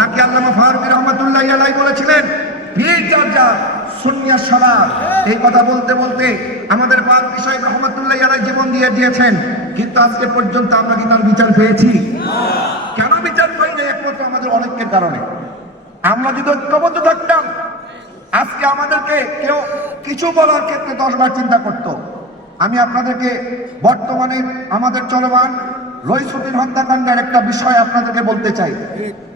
নাকি আল্লামা ফারুক রহমতুল্লাহ আলাই বলেছিলেন এই কথা বলতে বলতে আমাদের আলাই জীবন দিয়ে দিয়েছেন, কিন্তু আজকে পর্যন্ত তার বিচার পেয়েছি? কেন বিচার একমাত্র আমাদের অনেকের কারণে। আমরা যদি থাকতাম, আজকে আমাদেরকে কেউ কিছু বলার ক্ষেত্রে দশবার চিন্তা করত। আমি আপনাদেরকে বর্তমানে আমাদের চলমান রইসুদ্দিন হত্যাকাণ্ডের একটা বিষয় আপনাদেরকে বলতে চাই।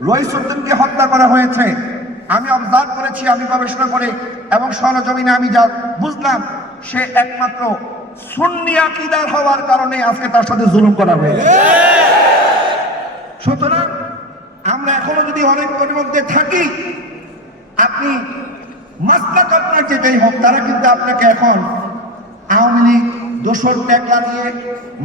রইসুদ্দিনকে হত্যা করা হয়েছে। আমি অবজার্ভ করেছি, আমি গবেষণা করে এবং সরজমিনে আমি যা বুঝলাম, সে একমাত্র সুন্নি আকিদার হওয়ার কারণে আজকে তার সাথে জুলুম করা হয়েছে। সুতরাং আমরা এখনও যদি অনেক মধ্যে থাকি, আপনি মাস্তাক আপনার যেটাই হোক, তারা কিন্তু আপনাকে এখন আওয়ামী লীগ দোসর ট্যাগ লাগিয়ে,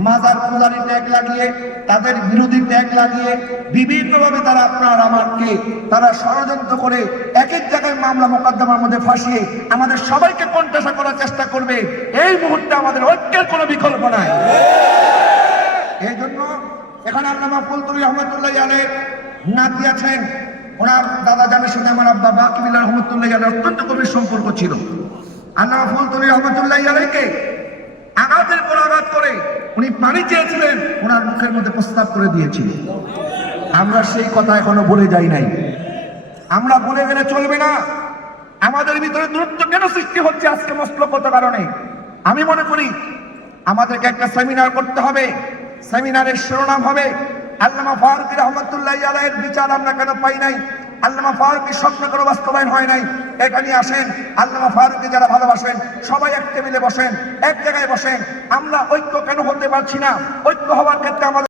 মাজার পূজারি ট্যাগ লাগিয়ে, তাদের বিরোধী ট্যাগ লাগিয়ে, বিভিন্নভাবে তারা আপনার আমারকে, তারা ষড়যন্ত্র করে এক এক জায়গায় মামলা মোকদ্দমার মধ্যে ফাঁসিয়ে আমাদের সবাইকে কণ্ঠাসা করার চেষ্টা করবে। এই মুহূর্তে আমাদের ঐক্যের কোনো বিকল্প নাই। এই জন্য এখানে আল্লামা ফুলতুলি রহমতুল্লাহ আলের নাতি আছেন। ওনার দাদা জানের সাথে আমার আব্বা বাকিবিল্লা রহমতুল্লাহ আলের অত্যন্ত গভীর সম্পর্ক ছিল। আল্লামা ফুলতুলি রহমতুল্লাহ আলাইকে আঘাতের পর আঘাত করে উনি পানি চেয়েছিলেন, ওনার মুখের মধ্যে প্রস্তাব করে দিয়েছিল। আমরা সেই কথা এখনও বলে যাই নাই। আমরা বলে গেলে চলবে না। আমাদের ভিতরে দূরত্ব কেন সৃষ্টি হচ্ছে আজকে মস্তকত কারণে? আমি মনে করি, আমাদেরকে একটা সেমিনার করতে হবে। সেমিনারের শিরোনাম হবে, আল্লামা ফারুক রহমতুল্লাহ আলাইয়ের বিচার আমরা কেন পাই নাই? আল্লামা ফারুকের স্বপ্ন কোনো বাস্তবায়ন হয় নাই। এখানে আসেন, আল্লামা ফারুককে যারা ভালোবাসেন, সবাই এক টেবিলে বসেন, এক জায়গায় বসেন। আমরা ঐক্য কেন হতে পারছি না? ঐক্য হওয়ার ক্ষেত্রে আমাদের